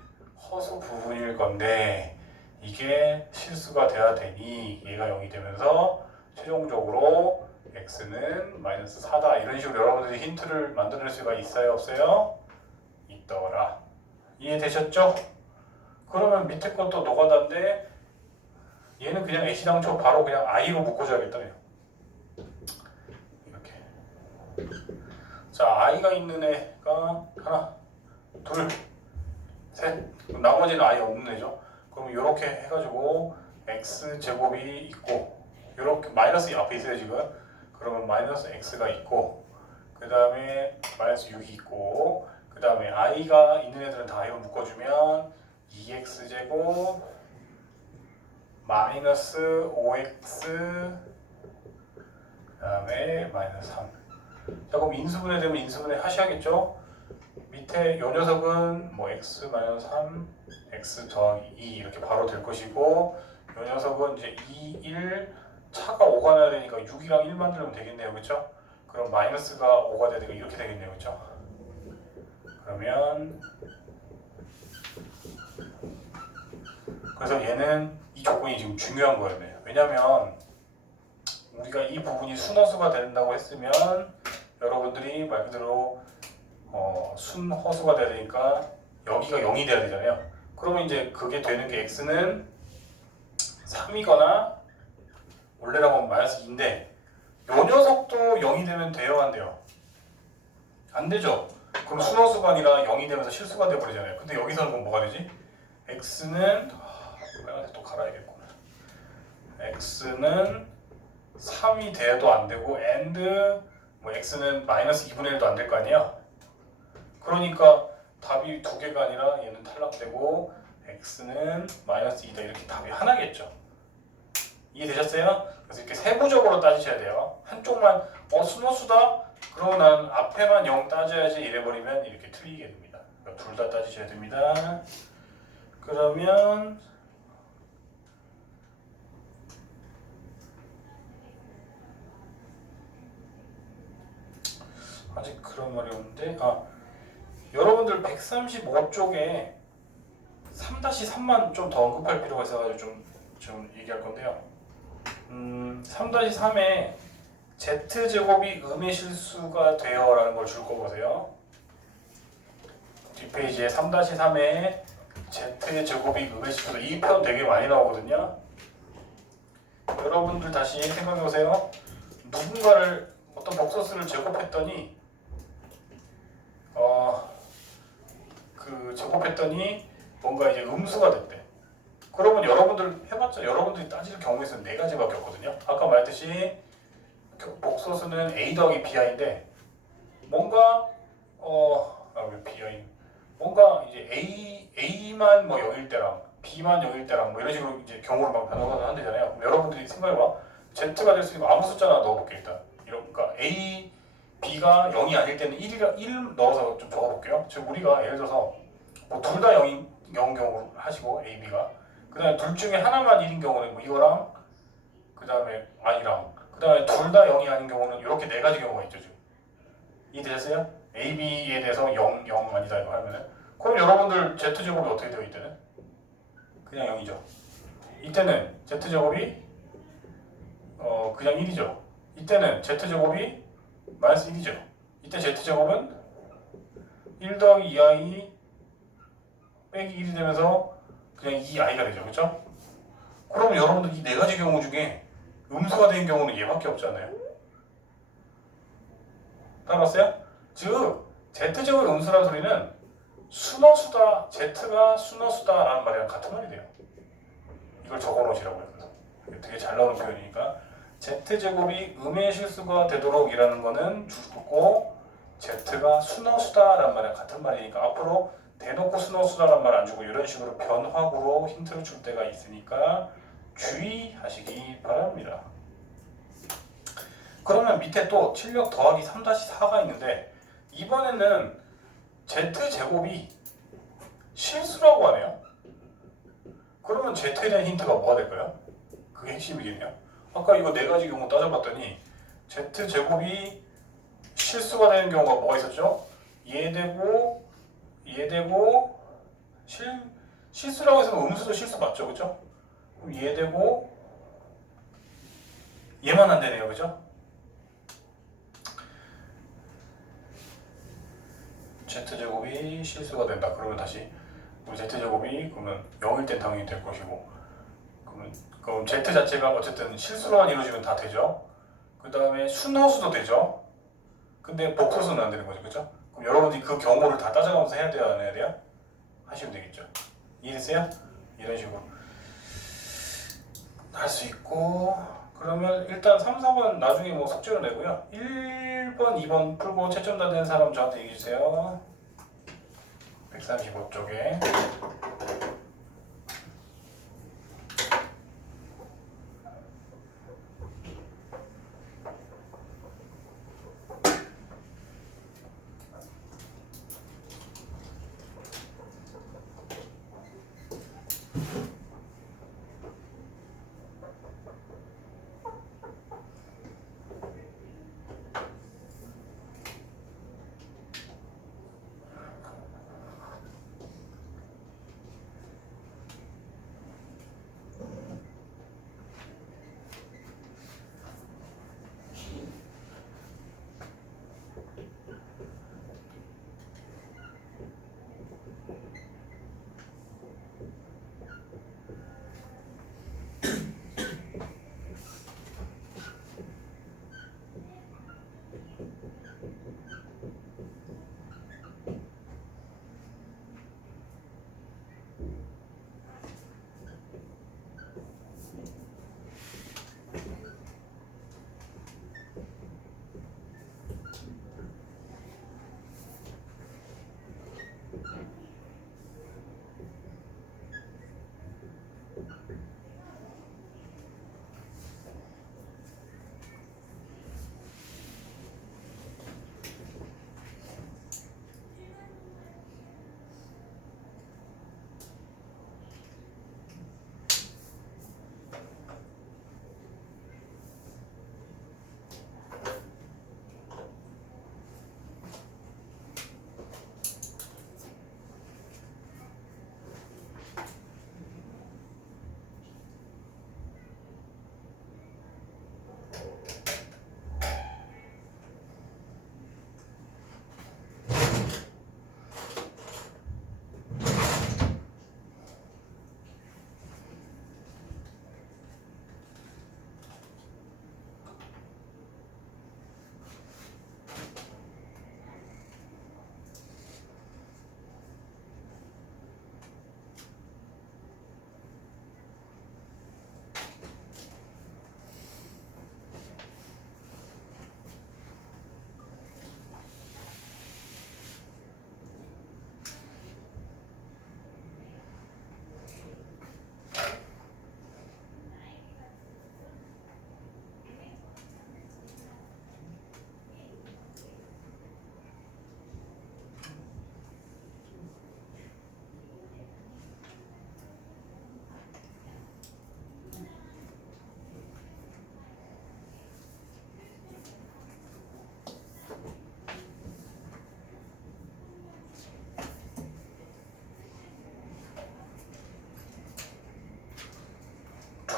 허수 부분일 건데 이게 실수가 돼야 되니 얘가 0이 되면서 최종적으로 x는 마이너스 4다 이런 식으로 여러분들이 힌트를 만들어낼 수가 있어요 없어요? 있더라. 이해되셨죠? 그러면 밑에 것도 노가다인데 얘는 그냥 애시당초 바로 그냥 i로 묶어줘야겠다네요. 이렇게. 자, i가 있는 애가 하나, 둘, 셋. 나머지는 i 없는 애죠. 그럼 이렇게 해가지고 x 제곱이 있고 이렇게 마이너스 앞에 있어요 지금. 그러면 마이너스 x가 있고 그 다음에 마이너스 6이 있고 그 다음에 i가 있는 애들은 다 i로 묶어주면 2x 제곱 마이너스 5x 그 다음에 마이너스 3. 자, 그럼 인수분해 되면 인수분해 하셔야겠죠? 밑에 요 녀석은 뭐 x 마이너스 3 x 더하기 2 이렇게 바로 될 것이고 요 녀석은 이제 2, 1 차가 5가 나야 되니까 6이랑 1 만들면 되겠네요 그쵸? 그럼 마이너스가 5가 되니까 이렇게 되겠네요 그쵸? 그러면 그래서 얘는 이 조건이 지금 중요한 거였네요. 왜냐면 우리가 이 부분이 순허수가 된다고 했으면 여러분들이 말 그대로 순허수가 돼야 되니까 여기가 0이 돼야 되잖아요. 그러면 이제 그게 되는 게 x는 3이거나 원래라고 하면 마이너스 2인데 요 녀석도 0이 되면 돼요 안 돼요? 안 되죠? 그럼 순허수가 아니라 0이 되면서 실수가 돼버리잖아요. 근데 여기서는 그럼 뭐가 되지? x는 또 갈아야겠구나. x는 3이 돼도 안 되고 and 뭐 x는 마이너스 2분의 1도 안 될 거 아니야? 그러니까 답이 두 개가 아니라 얘는 탈락되고 x는 마이너스 2다 이렇게 답이 하나겠죠. 이해되셨어요? 그래서 이렇게 세부적으로 따지셔야 돼요. 한쪽만 순허수다? 그러면 난 앞에만 0 따져야지 이래버리면 이렇게 틀리게 됩니다. 그러니까 둘 다 따지셔야 됩니다. 그러면 아직 그런 말이 없는데 여러분들 135쪽에 3-3만 좀 더 언급할 필요가 있어가지고 좀 얘기할 건데요. 3-3에 z제곱이 음의 실수가 돼요 라는 걸 줄 거거든요. 뒷페이지에 3-3에 z제곱이 음의 실수 이 편 되게 많이 나오거든요. 여러분들 다시 생각해보세요. 누군가를 어떤 복소수를 제곱했더니 제곱했더니 뭔가 이제 음수가 됐대. 그러면 여러분들 해봤자 여러분들이 따질 경우에서는 네 가지밖에 없거든요. 아까 말했듯이 복소수는 a 더하기 bi인데 뭔가 왜 bi 뭔가 이제 a만 뭐 0일 때랑 b만 0일 때랑 뭐 이런 식으로 이제 경우를 막 나눠서 한대잖아요. 그럼 여러분들이 생각해봐. z가 될 수 있는 거 아무 숫자나 넣어볼게 일단. 그러니까 a b가 0이 아닐 때는 1 넣어서 좀 적어볼게요. 즉 우리가 예를 들어서 뭐 둘 다 0인 0 경우 하시고 a, b가 그 다음에 둘 중에 하나만 1인 경우는 뭐 이거랑 그 다음에 i랑 그 다음에 둘 다 0이 아닌 경우는 이렇게 네 가지 경우가 있죠 지금. 이해되셨어요? a, b에 대해서 0, 0 아니다 이거 하면은 그럼 여러분들 z제곱이 어떻게 되어 이때는? 그냥 0이죠. 이때는 z제곱이 그냥 1이죠. 이때는 z제곱이 마이너스 1이죠. 이때 z제곱은 1 더하기 2i 빼기 1이 되면서 그냥 2i가 되죠. 그렇죠? 그럼 여러분들 이 네 가지 경우 중에 음수가 된 경우는 얘밖에 없잖아요. 따라왔어요? 즉 z제곱이 음수라는 소리는 순어수다, z가 순어수다라는 말이랑 같은 말이 돼요. 이걸 적어놓으시라고요. 그래서 되게 잘 나오는 표현이니까 z제곱이 음의 실수가 되도록 이라는 거는 줄고 z가 순어수다라는 말이랑 같은 말이니까 앞으로 대놓고 순어수다라는 말 안 주고 이런 식으로 변화구로 힌트를 줄 때가 있으니까 주의하시기 바랍니다. 그러면 밑에 또 7력 더하기 3-4가 있는데 이번에는 z제곱이 실수라고 하네요. 그러면 z에 대한 힌트가 뭐가 될까요? 그게 핵심이겠네요. 아까 이거 네 가지 경우 따져봤더니 z제곱이 실수가 되는 경우가 뭐가 있었죠? 얘되고 실수라고 해서 음수도 실수 맞죠? 그죠? 그럼 얘되고 얘만 안 되네요. 그죠? z제곱이 실수가 된다. 그러면 다시 우리 z제곱이 그러면 0일 땐 당연히 될 것이고 그럼 z 자체가 어쨌든 실수로만 이루어지면 다 되죠. 그 다음에 순허수도 되죠. 근데 복소수는 안 되는 거죠. 그죠? 그럼 여러분들이 그 경우를 다 따져가면서 해야 돼요? 안 해야 돼요? 하시면 되겠죠. 이해됐어요? 이런 식으로 할 수 있고 그러면 일단 3, 4번 나중에 뭐 숙제로 내고요. 1번, 2번 풀고 채점 다 된 사람 저한테 얘기해주세요. 135쪽에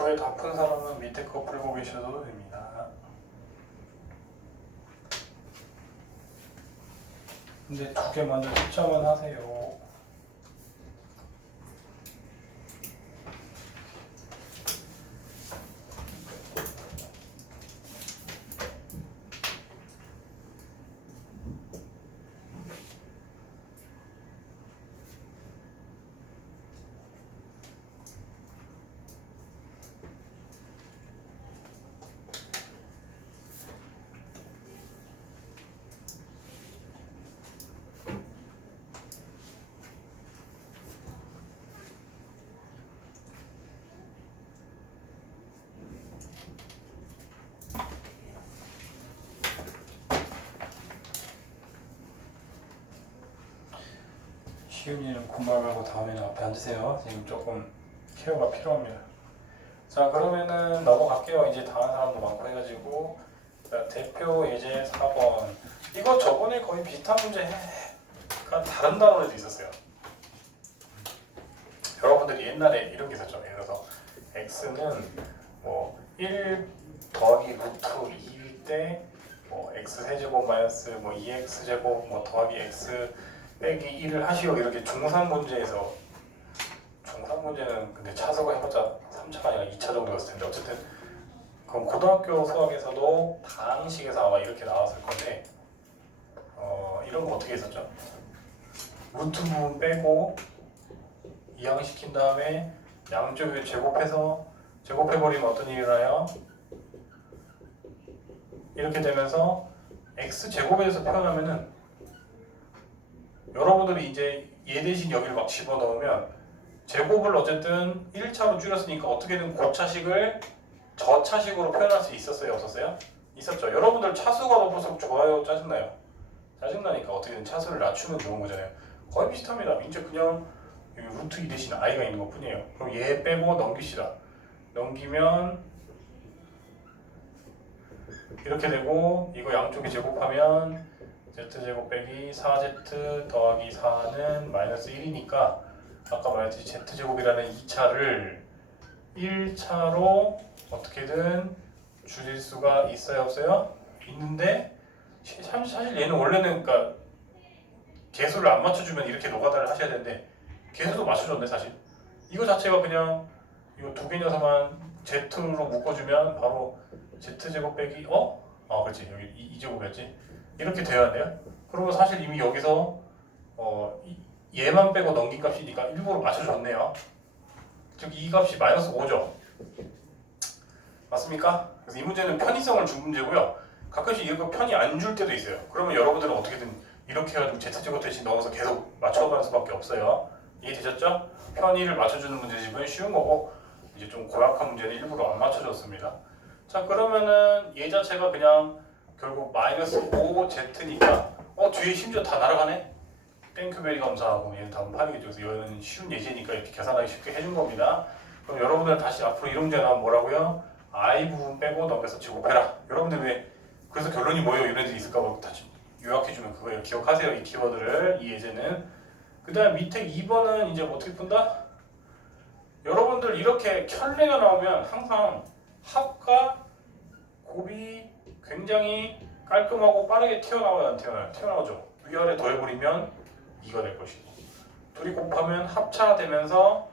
대표에 다 푼 사람은 밑에 거 풀고 계셔도 됩니다. 근데 두 개 먼저 채점은 하세요. 시윤이는 군말 말고 다음에는 앞에 앉으세요. 지금 조금 케어가 필요합니다. 자, 그러면은 넘어갈게요. 이제 다른 사람도 많고 해가지고. 자, 대표 예제 4번. 이거 저번에 거의 비슷한 문제가 다른 단어에도 있었어요. 여러분들이 옛날에 이런 게 있었죠. 예를 들어서 x는 뭐 1 더하기 루트 2일 때 뭐 x 세제곱 마이너스 뭐 2x 제곱 뭐 더하기 x 빼기 1을 하시오. 이렇게 중상 문제에서, 중상 문제는 근데 차수가 해봤자 3차가 아니라 2차 정도였을 텐데, 어쨌든 그럼 고등학교 수학에서도 다항식에서 아마 이렇게 나왔을 건데, 이런 거 어떻게 했었죠? 루트 부분 빼고 이항시킨 다음에 양쪽을 제곱해서 제곱해버리면 어떤 일이 일어나요? 이렇게 되면서 x제곱에 대해서 표현하면은, 여러분들이 이제 얘 대신 여기를 막 집어넣으면 제곱을 어쨌든 1차로 줄였으니까 어떻게든 고차식을 저차식으로 표현할 수 있었어요? 없었어요? 있었죠. 여러분들 차수가 높을수록 좋아요? 짜증나요? 짜증나니까 어떻게든 차수를 낮추면 좋은 거잖아요. 거의 비슷합니다. 이제 그냥 루트 2 대신 i가 있는 것 뿐이에요. 그럼 얘 빼고 넘깁시다. 넘기면 이렇게 되고, 이거 양쪽에 제곱하면 z제곱 빼기 4z 더하기 4는 마이너스 1이니까 아까 말했듯이 z제곱이라는 2차를 1차로 어떻게든 줄일 수가 있어요? 없어요? 있는데, 사실 얘는 원래는 그러니까 개수를 안 맞춰주면 이렇게 노가다를 하셔야 되는데 개수도 맞춰줬네 사실. 이거 자체가 그냥 이거 두 개 녀석만 z로 묶어주면 바로 z제곱 빼기 그렇지, 여기 2제곱이었지. 이렇게 돼야 돼요. 그러면 사실 이미 여기서 얘만 빼고 넘긴 값이니까 일부러 맞춰줬네요. 즉 이 값이 마이너스 5죠. 맞습니까? 그래서 이 문제는 편의성을 준 문제고요. 가끔씩 이거 편이 안 줄 때도 있어요. 그러면 여러분들은 어떻게든 이렇게 해가지고 z제곱 대신 넣어서 계속 맞춰가는 수밖에 없어요. 이해되셨죠? 편의를 맞춰주는 문제집은 쉬운 거고, 이제 좀 고약한 문제는 일부러 안 맞춰줬습니다. 자, 그러면은 얘 자체가 그냥 결국 마이너스 5z니까 뒤에 심지어 다 날아가네? 땡큐베리 감사하고 얘는 다음 판이겠죠. 그래서 이거는 쉬운 예제니까 이렇게 계산하기 쉽게 해준 겁니다. 그럼 여러분들 다시 앞으로 이런 문제 나오면 뭐라고요? i 부분 빼고 넘겨서 제곱해라. 여러분들 왜 그래서 결론이 뭐예요? 이런 애들이 있을까 봐 다시 요약해주면 그거예요. 기억하세요, 이 키워드를. 이 예제는. 그 다음 밑에 2번은 이제 어떻게 푼다? 여러분들 이렇게 켤레가 나오면 항상 합과 곱이 굉장히 깔끔하고 빠르게 튀어나와요? 안 튀어나와요? 튀어나오죠. 위아래 더해버리면 2가 될 것이고, 둘이 곱하면 합차되면서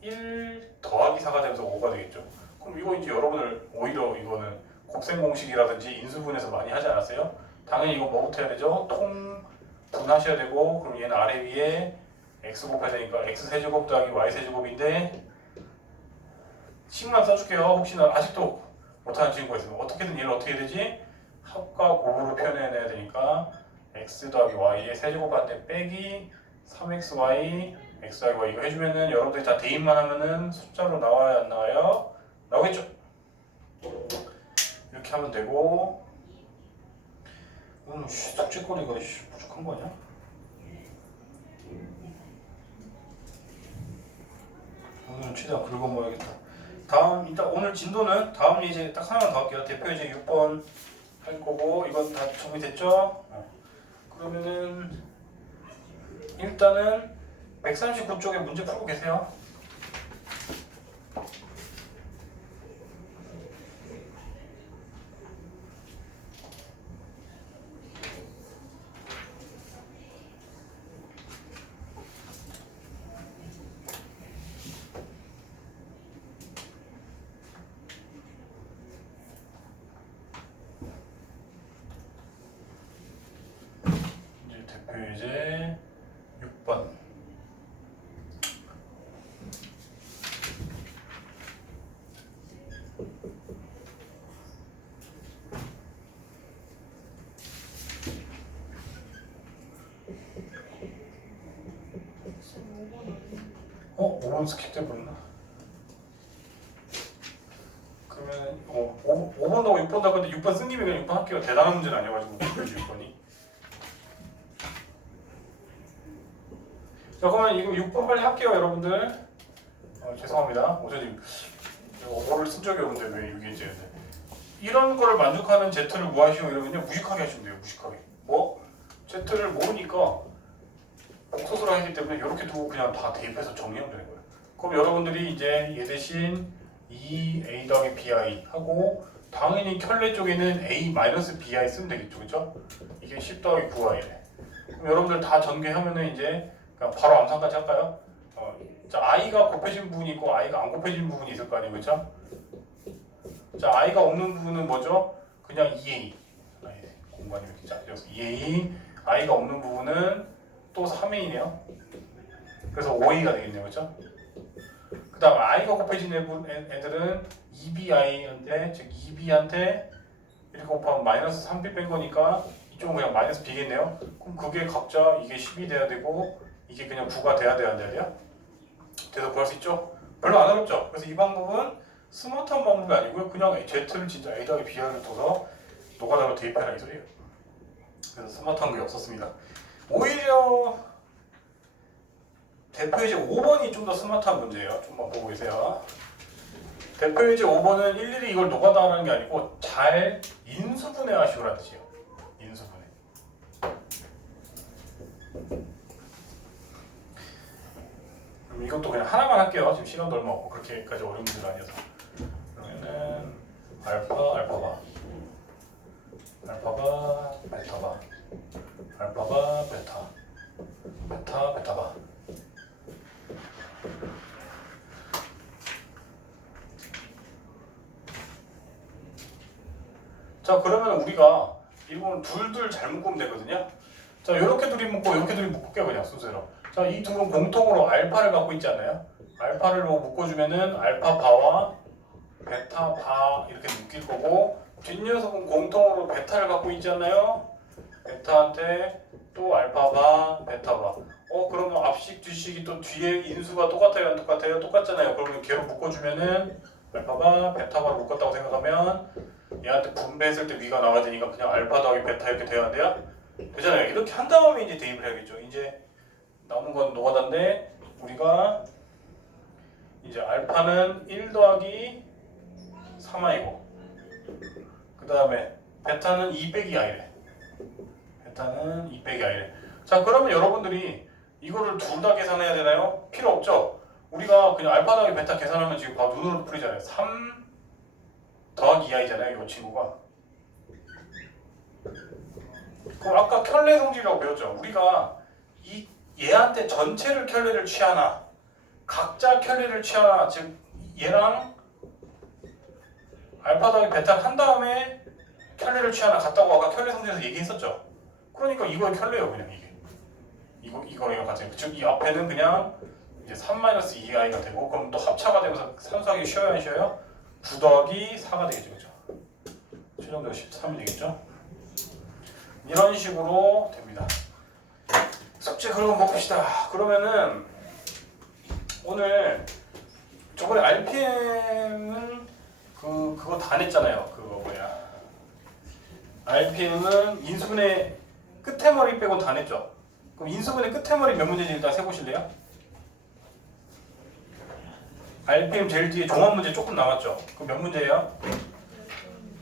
1 더하기 4가 되면서 5가 되겠죠. 그럼 이거 이제 여러분들 오히려 이거는 곱셈 공식이라든지 인수분해서 많이 하지 않았어요? 당연히 이거 뭐부터 해야 되죠? 통 분하셔야 되고, 그럼 얘는 아래 위에 x 곱해야 되니까 x 세제곱 더하기 y 세제곱인데 식만 써줄게요. 혹시나 아직도 못하는 친구가 있으면 어떻게든 얘를 어떻게 해야 되지? 합과 곱으로 표현해내야 되니까 x 더하기 y의 세제곱한테 빼기 3xy x 더하기 y 이거 해주면은 여러분들이 다 대입만 하면은 숫자로 나와야 안 나와요? 나오겠죠? 이렇게 하면 되고. 오늘 숙제거리가 부족한 거 아니야? 오늘은 최대한 긁어모아야겠다. 다음, 일단 오늘 진도는 다음 예제 딱 하나만 더 할게요. 대표 예제 6번 할 거고, 이건 다 정리됐죠? 그러면은 일단은 139쪽에 문제 풀고 계세요. 5번 스킵돼 버렸나? 그러면 5번하고 6번 다 근데 6번 쓴 김에 그냥 6번 할게요. 대단한 문제는 아니어가지고 6번이. 자 그러면 이거 6번 빨리 할게요 여러분들. 죄송합니다. 어제 어를 쓴 적이 없는데 왜 이게 이제 이런 거를 만족하는 Z를 무하시오 이러면요 무식하게 하시면 돼요. 무식하게. 뭐 Z를 모르니까 복소수를 하기 때문에 이렇게 두고 그냥 다 대입해서 정리하면 되는 거예요. 그럼 여러분들이 이제 얘 대신 2a 더하기 bi 하고 당연히 켤레 쪽에는 a-bi 쓰면 되겠죠, 그렇죠? 이게 10 더하기 9i래. 그럼 여러분들 다 전개하면은 이제 그냥 바로 암산까지 할까요? 자 i가 곱해진 부분이 있고 i가 안 곱해진 부분이 있을 거 아니에요, 그렇죠? 자 i가 없는 부분은 뭐죠? 그냥 2a. 공간이 이렇게 작아져서 2a. i가 없는 부분은 또 3a네요. 그래서 5a가 되겠네요, 그렇죠? 그 다음 i가 곱해진 애들은 2bi한테 즉 2b한테 이렇게 곱하면 마이너스 3b 뺀 거니까 이쪽은 그냥 마이너스 b겠네요. 그럼 그게 각자 이게 10이 돼야 되고 이게 그냥 9가 돼야 돼요? 돼서 구할 수 있죠? 별로 안 어렵죠? 그래서 이 방법은 스마트한 방법이 아니고요. 그냥 Z를 진짜 A 더하기 B를 둬서 노가다로 대입해라 이 소리예요. 그래서 스마트한 게 없었습니다. 오히려 대표예제 5번이 좀 더 스마트한 문제예요. 좀만 보고 계세요. 대표예제 5번은 일일이 이걸 노가다 하는 게 아니고 잘 인수분해 하시오라는 뜻이에요. 인수분해. 그럼 이것도 그냥 하나만 할게요. 지금 시간도 얼마 없고 그렇게까지 어려운 문제가 아니어서. 그러면은 알파바 베타바 알파바 베타바 자 그러면 우리가 이건 둘둘 잘 묶으면 되거든요. 자 이렇게 둘이 묶고 이렇게 둘이 묶을게요 그냥 순서대로. 자 이 둘은 공통으로 알파를 갖고 있지 않나요? 알파를 묶어주면은 알파 바와 베타 바 이렇게 묶일 거고 뒷녀석은 공통으로 베타를 갖고 있지 않나요? 베타한테 또 알파 바 베타 바. 그러면 앞식 뒤식이 또 뒤에 인수가 똑같아요 안 똑같아요? 똑같잖아요. 그러면 걔로 묶어주면은 알파 바 베타 바로 묶었다고 생각하면 얘한테 분배했을 때 위가 나와야 되니까 그냥 알파 더하기 베타 이렇게 돼야 돼요? 되잖아요. 이렇게 한 다음에 이제 대입을 해야겠죠. 이제 남은 건 노가다인데 우리가 이제 알파는 1 더하기 3i고 그 다음에 베타는 2 빼기 i래. 베타는 2 빼기 i래. 자 그러면 여러분들이 이거를 둘 다 계산해야 되나요? 필요 없죠. 우리가 그냥 알파 더하기 베타 계산하면 지금 바로 눈으로 풀리잖아요. 3 더하기 2i잖아요 이 친구가. 그럼 아까 켤레 성질이라고 배웠죠. 우리가 이 얘한테 전체를 켤레를 취하나 각자 켤레를 취하나 즉 얘랑 알파 더하기 베타를 한 다음에 켤레를 취하나 같다고 아까 켤레 성질에서 얘기했었죠. 그러니까 이거의 켤레예요 그냥 이게. 이거랑 같이. 즉 이 앞에는 그냥 이제 3-2i가 되고 그럼 또 합차가 되면서 산수하기 쉬워요 안 쉬워요? 9 더하기 4가 되겠죠. 그렇죠? 최종적으로 13이 되겠죠? 이런 식으로 됩니다. 숙제 그럼 먹읍시다. 그러면은 오늘 저번에 RPM은 그거 다 냈잖아요. 그거 뭐야? RPM은 인수분해 끝에 머리 빼고 다 냈죠. 그럼 인수분해 끝에 머리 몇 문제인지 일단 세보실래요? RPM 제일 뒤에 종합 문제 조금 남았죠. 그럼 몇 문제예요?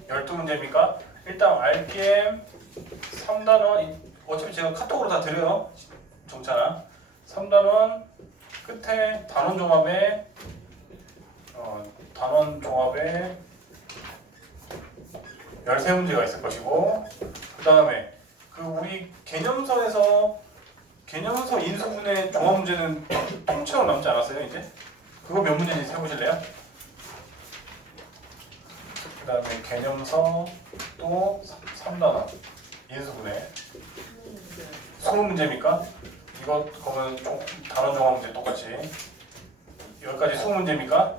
12문제입니까? 일단 RPM 3단원 어차피 제가 카톡으로 다 드려요. 정찬아 3단원 끝에 단원 종합에 단원 종합에 13문제가 있을 것이고 그 다음에 그 우리 개념서에서 개념서 인수분해 종합 문제는 통째로 남지 않았어요 이제? 그거 몇 문제인지 세보실래요? 그 다음에 개념서 또 3단원 인수분해 20문제입니까? 이거 그러면 단원 종합 문제 똑같이 여기까지 20문제입니까?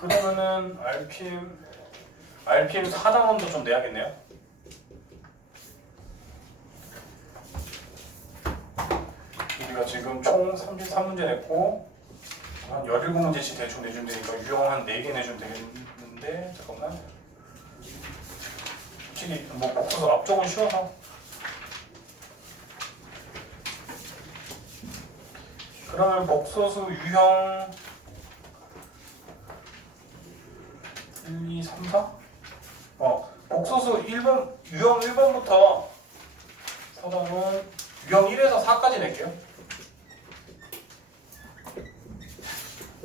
그러면은 RPM 4단원도 좀 내야겠네요. 우리가 지금 총 33문제 냈고 한 17문제씩 대충 내주면 되니까 유형 한 4개 내주면 되겠는데 잠깐만. 솔직히 뭐 복수수 앞쪽은 쉬워서. 그러면 복소수 유형 1, 2, 3, 4? 복소수 1번, 유형 1번부터 4단원 유형 1에서 4까지 낼게요.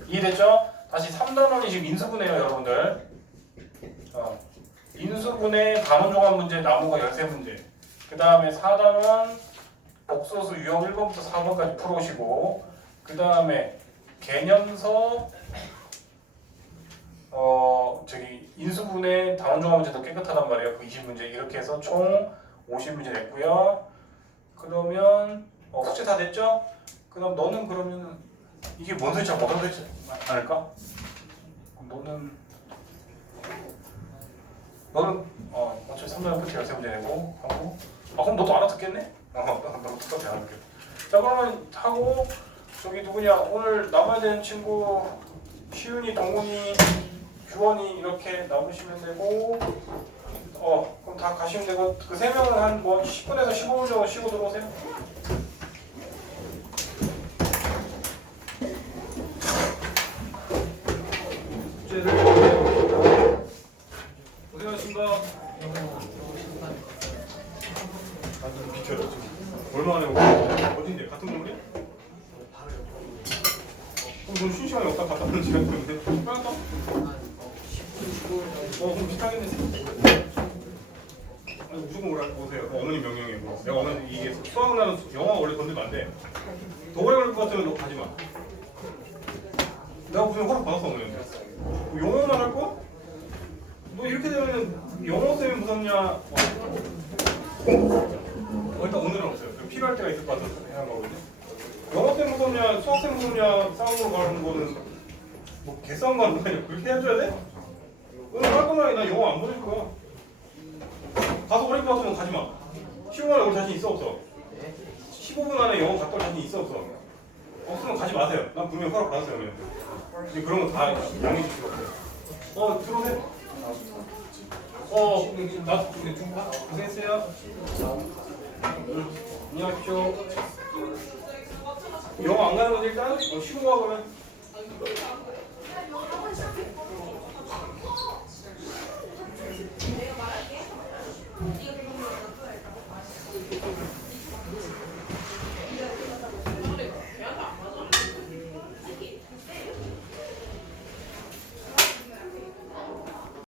이해됐죠? 다시 3단원이 지금 인수분해예요 여러분들. 인수분해 단원종합 문제 나무가 13문제. 그 다음에 4단원 복소수 유형 1번부터 4번까지 풀어오시고 그 다음에 개념서 인수분해 단원종합 문제도 깨끗하단 말이에요. 그 20문제 이렇게 해서 총 50문제 냈고요. 그러면 숙제 다 됐죠? 그다음 너는 그러면 이게 뭔 소리인지 못 알아듣지 않을까? 너는 어차피 3단원 끝에 13문제 내고 하고 그럼 너도 알아듣겠네? 너도 똑같이 알아듣겠네. 자 그러면 하고 저기 누구냐 오늘 남아야 되는 친구 시윤이, 동훈이, 규원이 이렇게 남으시면 되고 그럼 다 가시면 되고 그 3명은 한 뭐 10분에서 15분 정도 쉬고 들어오세요. 숙제를 고생하셨습니다. 좀 비켜라 좀. 얼마나 오고 어딘데 같은 건물이야? 넌 쉬는 시간이 없다 갔다 오는 시간 때문에 빨리 그럼 비슷하겠네. 아니 무조건 오세요. 어머니 명령이고 내가 어머니 이게 수학나는 영화 원래 건들면 안 돼. 더 오래 걸릴 것 같으면 너 가지 마. 내가 무슨 허락 받았어 어머니한테. 영어만 할 거야? 너 이렇게 되면은 영어 쌤이 무섭냐? 일단 오늘은 없어요. 필요할 때가 있을 것 같아서 해야 하거든요. 영어쌤 무섭냐, 수학쌤 무섭냐 싸움으로 가는 거는 뭐 개싸움 가는 거 아니야? 그렇게 해줘야 돼? 오늘 할 거면 나 영어 안 보낼 거야. 가서 오래 것 같으면 가지 마. 15분 안에 올 자신 있어 없어? 15분 안에 영어 갔다 올 자신 있어 없어? 없으면 가지 마세요. 난 분명히 허락 받았어요. 근데 그런 거 다 양해해 줄 수가 없어요. 들어오세요. 나 고생했어요. 안녕하십시오. 영어 안 가는 건데 일단 쉬고 가 그러면.